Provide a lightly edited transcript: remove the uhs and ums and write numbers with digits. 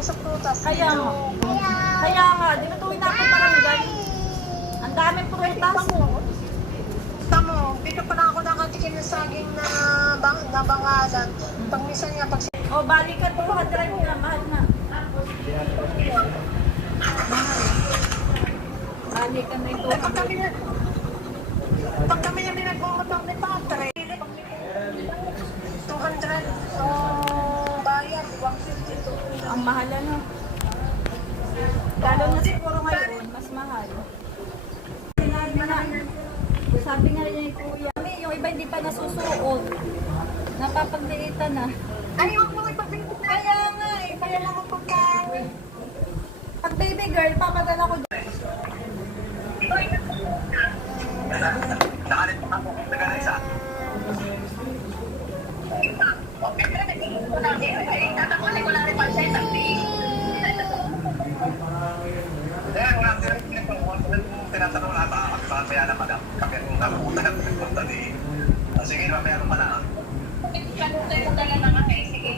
ako sa prutas. Kaya nga. Kaya nga, di ba tuwing napaparanggan? Ang daming prutas. Tamo, dito pa na ako nakatikim ng saging na bangalan. Pag minsan nga, pag O, balik ka 200 na, mahal na. Balik ka na ito. pag kami yung nagmumutang ni Patre, 200 bayad, 150 Ang mahal ano. Lalo na siguro ngayon, mas mahal. Sinabi na, sabi nga niya ni Kuya, yung iba hindi pa nasusuot. Napapaglitan na. Ay, huwag mo ipagpinto. Kaya nga eh, kaya lang ako pagkain. Pag baby girl, papadala ko dyan. Nakalit ako, nag-alisa. Tatakunin ko lang rin pang set up Then, wala tinatanong na ba? Mamaya na madam. Kami ang napunta na punta ni... Sige, mamaya na pala. Sige.